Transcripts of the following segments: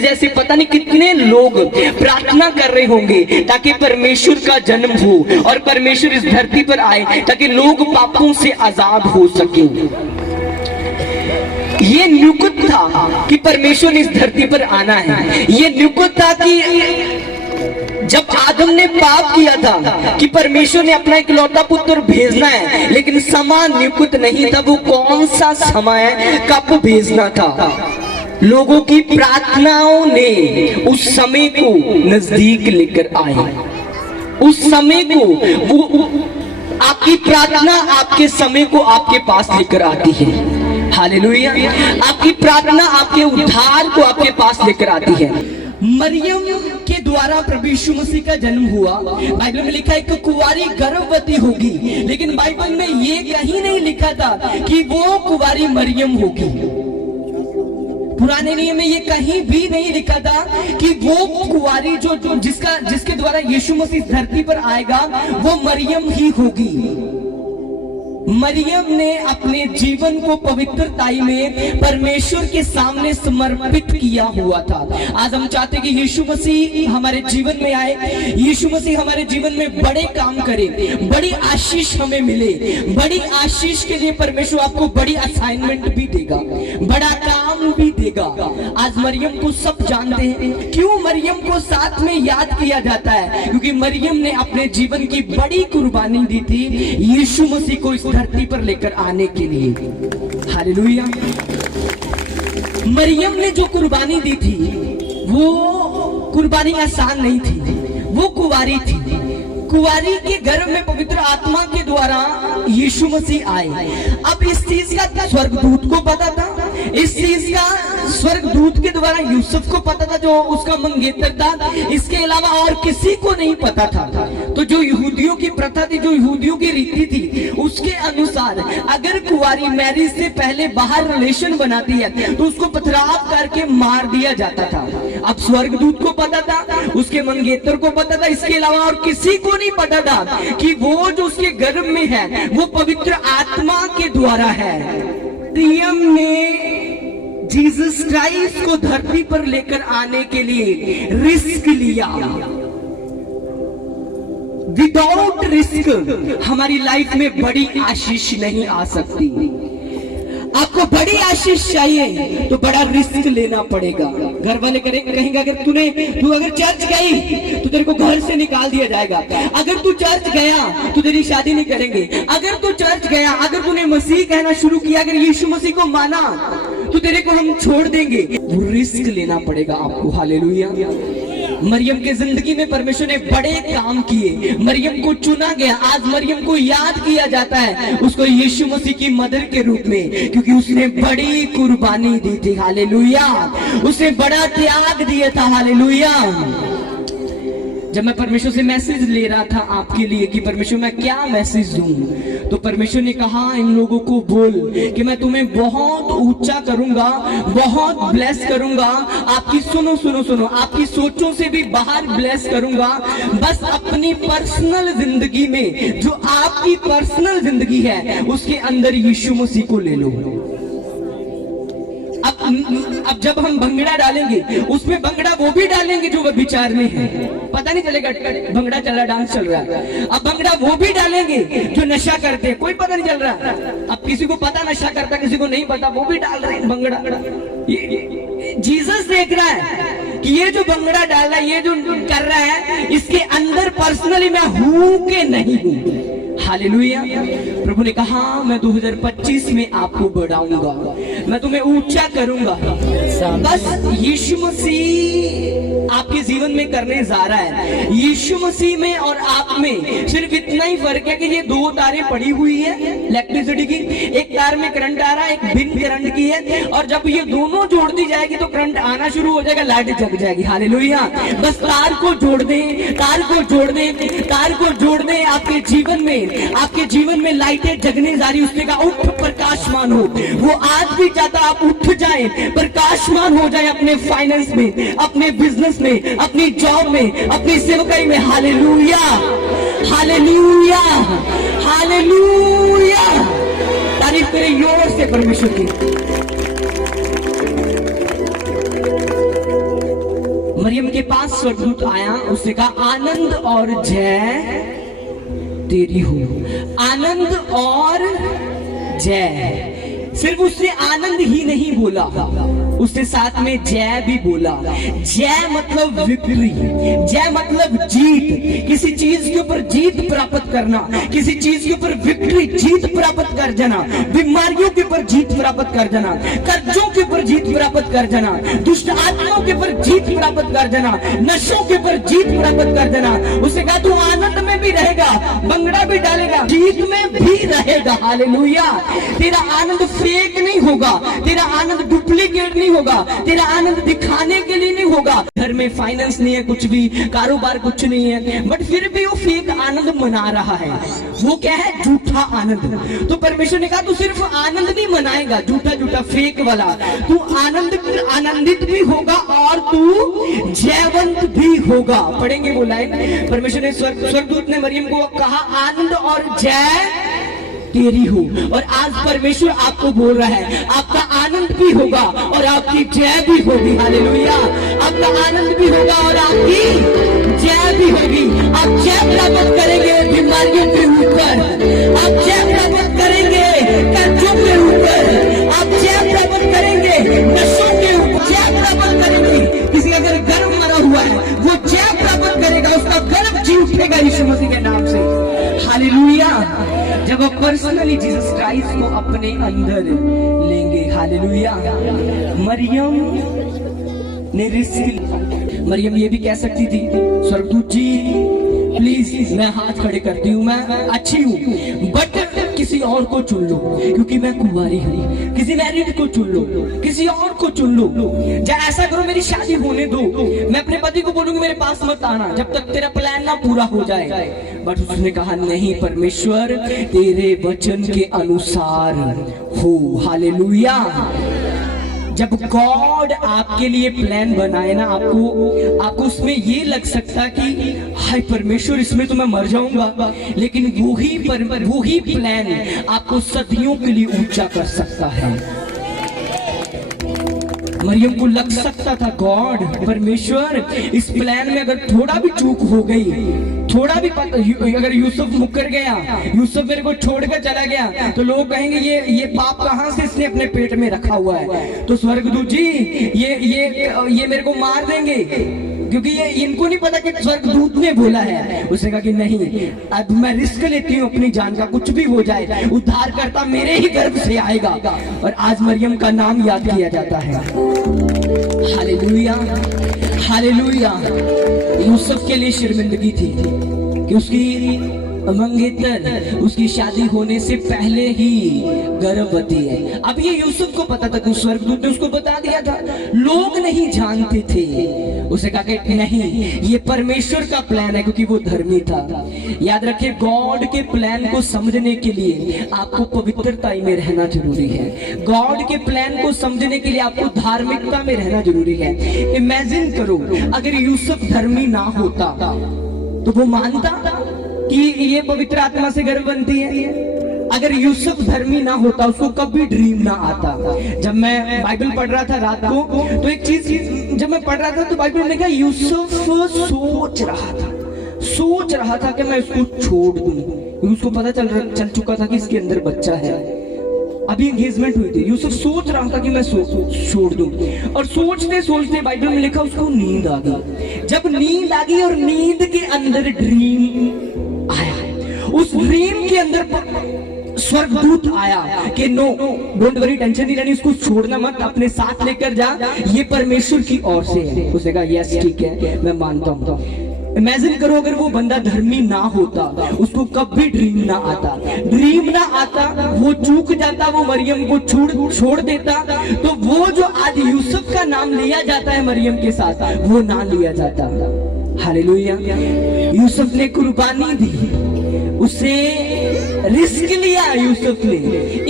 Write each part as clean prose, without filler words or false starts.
जैसे पता नहीं कितने लोग प्रार्थना कर रहे होंगे ताकि परमेश्वर का जन्म हो और परमेश्वर इस धरती पर आए ताकि लोग पापों से आजाद हो सके। ये नियुक्त था कि परमेश्वर ने इस धरती पर आना है। ये नियुक्त था कि जब आदम ने पाप किया था कि परमेश्वर ने अपना इकलौता पुत्र भेजना है, लेकिन समय नियुक्त नहीं था। वो कौन सा समय कब भेजना था? लोगों की प्रार्थनाओं ने उस समय को नजदीक लेकर आए। उस समय को वो आपकी प्रार्थना आपके समय को आपके पास लेकर आती है। हालेलुया। आपकी प्रार्थना आपके उद्धार को आपके पास लेकर आती है। मरियम के द्वारा प्रभु यीशु मसीह का जन्म हुआ। बाइबल में लिखा है कि कुंवारी गर्भवती होगी, लेकिन बाइबल में ये कहीं नहीं लिखा था कि वो कुंवारी मरियम होगी। पुराने नियम में ये कहीं भी नहीं लिखा था कि वो कुंवारी जो जिसके द्वारा यीशु मसीह धरती पर आएगा वो मरियम ही होगी। मरियम ने अपने जीवन को पवित्रताई में परमेश्वर के सामने समर्पित किया हुआ था। आज हम चाहते हैं कि यीशु मसीह हमारे जीवन में आए, यीशु मसीह हमारे जीवन में बड़े काम करे, बड़ी आशीष हमें मिले। बड़ी आशीष के लिए परमेश्वर आपको बड़ी असाइनमेंट भी देगा, बड़ा काम भी देगा। आज मरियम को सब जानते हैं। क्यों मरियम को साथ में याद किया जाता है? क्योंकि मरियम ने अपने जीवन की बड़ी कुर्बानी दी थी यीशु मसीह को इस धरती पर लेकर आने के लिए। हालेलुया। मरियम ने जो कुर्बानी दी थी वो कुर्बानी आसान नहीं थी। वो कुंवारी थी। कुंवारी के गर्भ में पवित्र आत्मा के द्वारा यीशु मसीह आए। अब इस चीज का स्वर्गदूत को पता था, इस चीज का स्वर्गदूत के द्वारा यूसुफ को पता था जो उसका मंगेतर था। इसके अलावा और किसी को नहीं पता था। तो जो यहूदियों की प्रथा थी, जो यहूदियों की रीति थी, उसके अनुसार अगर कुंवारी मैरिज से पहले बाहर रिलेशन बनाती है तो उसको पथराव करके मार दिया जाता था। अब स्वर्गदूत को पता था, उसके मंगेतर को पता था, इसके अलावा और किसी को नहीं पता था कि वो जो उसके गर्भ में है वो पवित्र आत्मा के द्वारा है। मरियम ने जीसस क्राइस्ट को धरती पर लेकर आने के लिए रिस्क लिया। विदाउट रिस्क हमारी लाइफ में बड़ी आशीष नहीं आ सकती। आपको बड़ी आशीष चाहिए तो बड़ा रिस्क लेना पड़ेगा। घर वाले कहेंगे अगर तू अगर चर्च गई तो तेरे को घर से निकाल दिया जाएगा। अगर तू चर्च गया तो तेरी शादी नहीं करेंगे। अगर तू चर्च गया, अगर तूने मसीह कहना शुरू किया, अगर यीशु मसीह को माना तो तेरे को हम छोड़ देंगे। वो रिस्क लेना पड़ेगा आपको। हालेलुया। मरियम के जिंदगी में परमेश्वर ने बड़े काम किए। मरियम को चुना गया। आज मरियम को याद किया जाता है उसको यीशु मसीह की मदर के रूप में, क्योंकि उसने बड़ी कुर्बानी दी थी। हालेलुया। उसने बड़ा त्याग दिया था। हालेलुया। जब मैं परमेश्वर से मैसेज ले रहा था आपके लिए कि परमेश्वर मैं क्या मैसेज दूं, तो परमेश्वर ने कहा इन लोगों को बोल कि मैं तुम्हें बहुत ऊंचा करूंगा, बहुत ब्लेस करूंगा। आपकी सुनो आपकी सोचों से भी बाहर ब्लेस करूंगा। बस अपनी पर्सनल जिंदगी में, जो आपकी पर्सनल जिंदगी है, उसके अंदर यीशु मसीह को ले लो। अब जब हम भंगड़ा डालेंगे उसमें भंगड़ा वो भी डालेंगे जो व्यभिचार में है। पता नहीं चलेगा भंगड़ा चल रहा, डांस चल रहा है। अब भंगड़ा वो भी डालेंगे जो नशा करते हैं, कोई पता नहीं चल रहा। अब किसी को पता नशा करता, किसी को नहीं पता, वो भी डाल रहे हैं भंगड़ा। जीसस देख रहा है कि ये जो भंगड़ा डाल रहा है, ये जो कर रहा है, इसके अंदर पर्सनली मैं हूं कि नहीं हूं। हालेलुया। प्रभु ने कहा मैं 2025 में आपको बढ़ाऊंगा, मैं तुम्हें ऊंचा करूंगा। बस यीशु मसीह आपके जीवन में करने जा रहा है। यीशु मसीह में और आप में सिर्फ इतना ही फर्क है कि ये दो तारें पड़ी हुई है इलेक्ट्रिसिटी की। एक तार में करंट आ रहा है, एक बिन करंट की है, और जब ये दोनों जोड़ दी जाएगी तो करंट आना शुरू हो जाएगा, लाइट जग जाएगी। हालेलुया। बस तार को जोड़ दें, तार को जोड़ दें, तार को जोड़ दें। आपके जीवन में लाइटें जगने जा रही। उसने कहा उठ प्रकाशमान हो। वो आज भी चाहता आप उठ जाए, प्रकाशमान हो जाए अपने फाइनेंस में, अपने बिजनेस में, अपनी जॉब में, अपनी सेवकाई में। हालेलुया। हालेलुया। हालेलुया। तारीफ करें जोर से परमेश्वर की। मरियम के पास स्वर्गदूत आया, उसने कहा आनंद और जय तेरी हो, आनंद और जय। सिर्फ उसने आनंद ही नहीं बोला, उसने साथ में जय भी बोला। जय मतलब विक्ट्री, जय मतलब जीत, किसी चीज के ऊपर जीत प्राप्त करना, किसी चीज के ऊपर विक्ट्री, जीत प्राप्त कर जाना, बीमारियों के ऊपर जीत प्राप्त कर जाना, कर्जों के ऊपर जीत प्राप्त कर जाना, दुष्ट आत्माओं के ऊपर जीत प्राप्त कर जाना, नशों के ऊपर जीत प्राप्त कर जाना। उसे कहा तू आनंद में भी रहेगा, बंगड़ा भी डालेगा, जीत में भी रहेगा। हालेलुया। तेरा आनंद फेक नहीं होगा, तेरा आनंद डुप्लीकेट नहीं होगा, तेरा आनंद दिखाने के लिए नहीं होगा। घर में फाइनेंस नहीं है, कुछ भी कारोबार कुछ नहीं है, बट फिर भी वो फेक आनंद मना रहा है। वो क्या है? झूठा आनंद। तो परमेश्वर ने कहा तू सिर्फ आनंद नहीं मनाएगा, झूठा झूठा फेक वाला, तू आनंदित भी होगा और तू जयवंत भी होगा। पढ़ेंगे वो लाइन। परमेश्वर ने स्वर्गदूत ने मरियम को कहा आनंद और जय तेरी हो। और आज परमेश्वर आपको बोल रहा है आपका आनंद भी होगा और आपकी जय भी होगी। हालेलुया। आपका आनंद भी होगा और आपकी जय भी होगी। आप जय प्राप्त करेंगे बीमारियों के ऊपर, आप जय प्राप्त करेंगे कर्जों के ऊपर, आप जय प्राप्त करेंगे नशों के ऊपर, जय प्राप्त करेंगे। किसी अगर गर्व मरा हुआ है वो जय प्राप्त करेगा, उसका गर्व जी उठेगा यीशु मसीह के नाम से। हालेलुया। जब आप पर्सनली जीसस क्राइस्ट को अपने अंदर लेंगे। हालेलुया। मरियम ने रिस्क, मरियम ये भी कह सकती थी स्वर्गदूत जी प्लीज मैं हाथ खड़े करती हूँ, मैं अच्छी हूँ, बट किसी और को चुन लो क्योंकि मैं कुंवारी हूँ, किसी मैरिड को चुन लो, किसी और को चुन लो। जब ऐसा करो मेरी शादी होने दो, मैं अपने पति को बोलूंगी मेरे पास मत आना जब तक तेरा प्लान ना पूरा हो जाए। बट उसने कहा नहीं, परमेश्वर तेरे वचन के अनुसार हो। हालेलुया। जब गॉड आपके लिए प्लान बनाए ना, आपको उसमें ये लग सकता कि हाय परमेश्वर इसमें तो मैं मर जाऊंगा, लेकिन वही प्लान आपको सदियों के लिए ऊंचा कर सकता है। मरियम को लग सकता था गॉड परमेश्वर इस प्लान में अगर थोड़ा भी चूक हो गई, थोड़ा भी अगर यूसुफ मुकर गया, यूसुफ मेरे को छोड़कर चला गया, तो लोग कहेंगे ये पाप कहां से इसने अपने पेट में रखा हुआ है। तो स्वर्गदूत जी ये मेरे को मार देंगे क्योंकि ये इनको नहीं पता कि स्वर्गदूत ने बोला है। उसने कहा कि नहीं, अब मैं रिस्क लेती हूँ अपनी जान का, कुछ भी हो जाए उद्धारकर्ता मेरे ही गर्भ से आएगा। और आज मरियम का नाम याद किया जाता है। हालेलुया। हालेलुया। यूसुफ के लिए शर्मिंदगी थी कि उसकी मंगेतर उसकी शादी होने से पहले ही गर्भवती है। अब ये यूसुफ को पता था कि स्वर्गदूत ने उसको बता दिया था, लोग नहीं जानते थे। उसे कहा कि नहीं, ये परमेश्वर का प्लान है क्योंकि वो धर्मी था। याद रखिए, गॉड के प्लान को समझने के लिए आपको पवित्रता में रहना जरूरी है। गॉड के प्लान को समझने के लिए आपको धार्मिकता में रहना जरूरी है। इमेजिन करो अगर यूसुफ धर्मी ना होता तो वो मानता कि ये पवित्र आत्मा से गर्भ बनती है। अगर यूसुफ धर्मी ना होता उसको कभी ड्रीम ना आता। जब मैं बाइबल पढ़ रहा था रात को, तो एक चीज जब मैं पढ़ रहा था तो बाइबल में कहा यूसुफ सोच रहा था कि मैं इसको छोड़ दूं। उसको पता चल चुका था कि इसके अंदर बच्चा है, अभी एंगेजमेंट हुई थी। यूसुफ सोच रहा था कि मैं छोड़ दूं, और सोचते सोचते बाइबल में लिखा उसको नींद आ गई। जब नींद आ गई और नींद के अंदर ड्रीम आया, उस ड्रीम के अंदर स्वर्गदूत आया कि नो डोंट वरी, टेंशन नहीं लेनी, इसको छोड़ना मत, अपने साथ लेकर जा, ये परमेश्वर की ओर से है। उसने कहा यस ठीक है मैं मानता हूँ। इमेजिन करो अगर वो बंदा धर्मी ना होता, उसको कभी ड्रीम ना आता, वो चूक जाता, वो मरियम को छोड़ देता, तो वो जो आज यूसुफ का नाम लिया जाता है मरियम के साथ, वो ना लिया जाता। हालेलुया। यूसुफ ने कुर्बानी दी, उसे रिस्क लिया, यूसुफ ने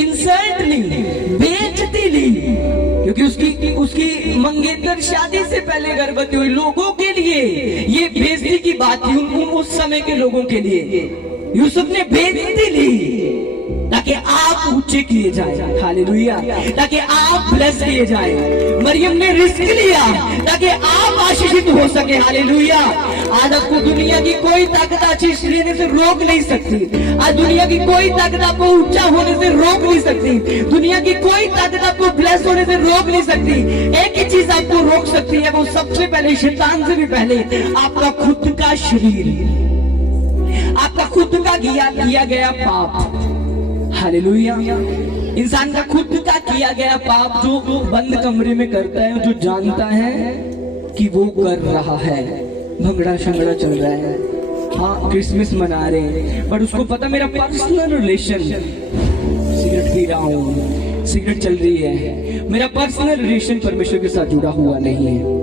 इंसल्ट ली, बेइज्जती ली, क्योंकि उसकी मंगेतर शादी से पहले गर्भवती हुई। लोगों के लिए ये बेइज्जती की बात थी, उस समय के लोगों के लिए यूसुफ ने बेइज्जती ली ताकि ताकि आप ऊंचे किए जाए, हालेलुया, ताकि आप ब्लेस किए जाए। मरियम ने रिस्क लिया ताकि आप आशीषित हो सके, हालेलुया। आज आपको दुनिया की कोई ताकत आशीष लेने से रोक नहीं सकती। आज दुनिया की कोई ताकत आपको ऊंचा होने से रोक नहीं सकती। दुनिया की कोई ताकत आपको ब्लेस होने से रोक नहीं सकती। एक ही चीज आपको रोक सकती है, वो सबसे पहले, शैतान से भी पहले, आपका खुद का शरीर, आपका खुद का किया गया पाप, हालेलुया। इंसान का खुद का किया गया पाप जो वो बंद कमरे में करता है, जो जानता है कि वो कर रहा है, भंगड़ा शंगड़ा चल रहा है, हाँ क्रिसमस मना रहे हैं, पर उसको पता मेरा पर्सनल रिलेशन, सिगरेट पी रहा हूँ, सिगरेट चल रही है, मेरा पर्सनल रिलेशन परमेश्वर के साथ जुड़ा हुआ नहीं है,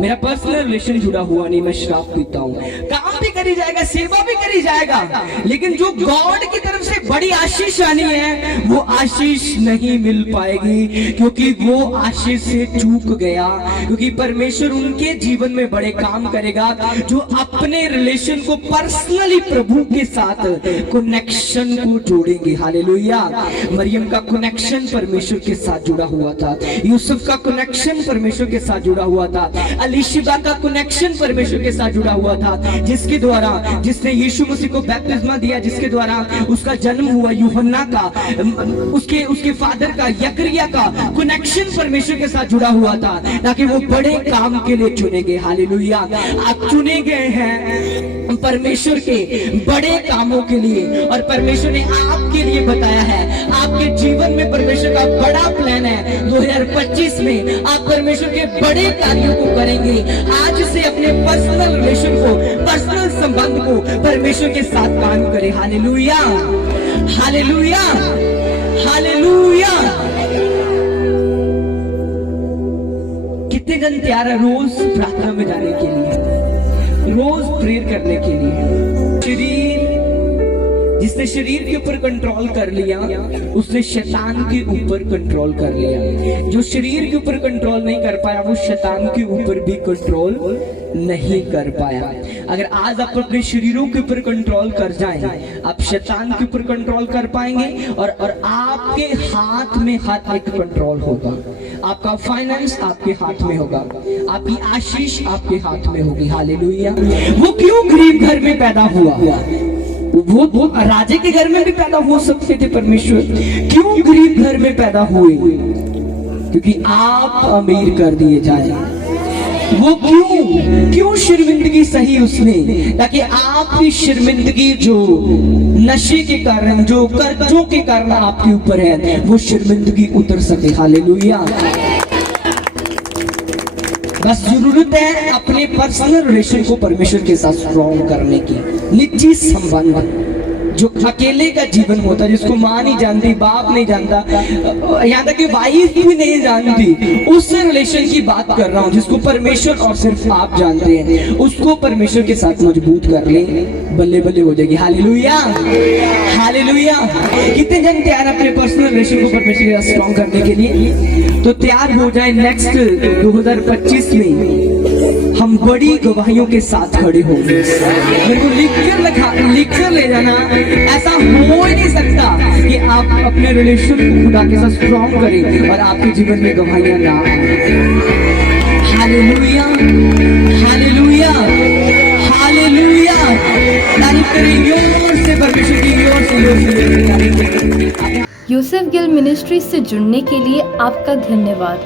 मेरा पर्सनल रिलेशन जुड़ा हुआ नहीं, मैं शराब पीता हूँ। काम भी करी जाएगा, सेवा भी करी जाएगा, लेकिन जो गॉड की तरफ से बड़ी आशीष आनी है वो आशीष नहीं मिल पाएगी, क्योंकि वो आशीष से चूक गया। क्योंकि परमेश्वर उनके जीवन में बड़े काम करेगा जो अपने रिलेशन को पर्सनली प्रभु के साथ कनेक्शन को जोड़ेंगे, हालेलुया। मरियम का कनेक्शन परमेश्वर के साथ जुड़ा हुआ था, यूसुफ का कनेक्शन परमेश्वर के साथ जुड़ा हुआ था, अलीशिबा का कनेक्शन परमेश्वर के साथ जुड़ा हुआ था, जिसके द्वारा, जिसने यीशु मसीह को बैप्तिस्मा दिया, जिसके द्वारा उसका जन्म हुआ, यूहन्ना का, उसके फादर का, यकरिया का कनेक्शन परमेश्वर के साथ जुड़ा हुआ था, ताकि वो बड़े काम के लिए चुने गए, हालेलुया। आप चुने गए हैं परमेश्वर के बड़े कामों के लिए, और परमेश्वर ने आपके लिए बताया है, आपके जीवन में परमेश्वर का बड़ा प्लान है। 2025 में आप परमेश्वर के बड़े कार्यों को करेंगे। आज से अपने पर्सनल रिलेशन को, पर्सनल संबंध को परमेश्वर के साथ काम करें, हालेलुया, हालेलुया, हालेलुया। कितने जन तैयार है रोज प्रार्थना में जाने के लिए, रोज प्रेयर करने के लिए? शरीर, जिसने शरीर के ऊपर कंट्रोल कर लिया उसने शैतान के ऊपर कंट्रोल कर लिया। जो शरीर के ऊपर कंट्रोल नहीं कर पाया वो शैतान के ऊपर भी कंट्रोल नहीं कर पाया। अगर आज आप अपने शरीरों के ऊपर कंट्रोल कर जाएं, आप शैतान के ऊपर कंट्रोल कर पाएंगे, और आपके हाथ में हाथ एक कंट्रोल होगा। आपका फाइनेंस आपके हाथ में होगा, आपकी आशीष आपके हाथ में होगी, हालेलुया। वो क्यों गरीब घर में पैदा हुआ? वो राजे के घर में भी पैदा हो सकते थे परमेश्वर, क्यों गरीब घर में पैदा हुए? क्योंकि आप अमीर कर दिए जाए। वो क्यों शर्मिंदगी सही उसने? ताकि आपकी शर्मिंदगी जो नशे के कारण, जो कर्जों के कारण आपके ऊपर है, वो शर्मिंदगी उतर सके, हालेलुया। बस जरूरत है अपने पर्सनल रिलेशन को परमेश्वर के साथ स्ट्रॉन्ग करने की। निजी संबंध, जो अकेले का जीवन होता है, जिसको माँ नहीं जानती, बाप नहीं जानता, यहाँ तक कि वाइफ भी नहीं जानती, उस रिलेशन की बात कर रहा हूँ जिसको परमेश्वर और सिर्फ आप जानते हैं। उसको परमेश्वर के साथ मजबूत कर ले, बल्ले बल्ले हो जाएगी, हालेलुया, हालेलुया। कितने जन तैयार अपने पर्सनल रिलेशन को परमेश्वर के साथ स्ट्रॉन्ग करने के लिए? तो तैयार हो जाए, नेक्स्ट 2025 में हम बड़ी गवाहियों के साथ खड़े होंगे। मेरे को लिख कर ले जाना। ऐसा हो ही नहीं सकता कि आप अपने रिलेशन को खुदा के साथ स्ट्रॉन्ग करें और आपके जीवन में गवाहियां ना आए। Hallelujah, hallelujah, hallelujah. तारीफ करेंगे और से परमेश्वर की ओर से। यूसुफ गिल मिनिस्ट्री से जुड़ने के लिए आपका धन्यवाद।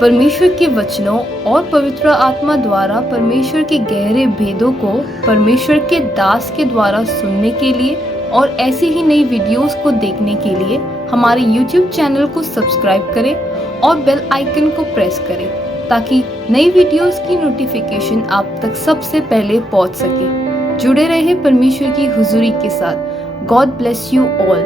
परमेश्वर के वचनों और पवित्र आत्मा द्वारा परमेश्वर के गहरे भेदों को परमेश्वर के दास के द्वारा सुनने के लिए और ऐसी ही नई वीडियोस को देखने के लिए हमारे YouTube चैनल को सब्सक्राइब करें और बेल आइकन को प्रेस करें, ताकि नई वीडियोस की नोटिफिकेशन आप तक सबसे पहले पहुंच सके। जुड़े रहे परमेश्वर की हुजूरी के साथ। God bless you all.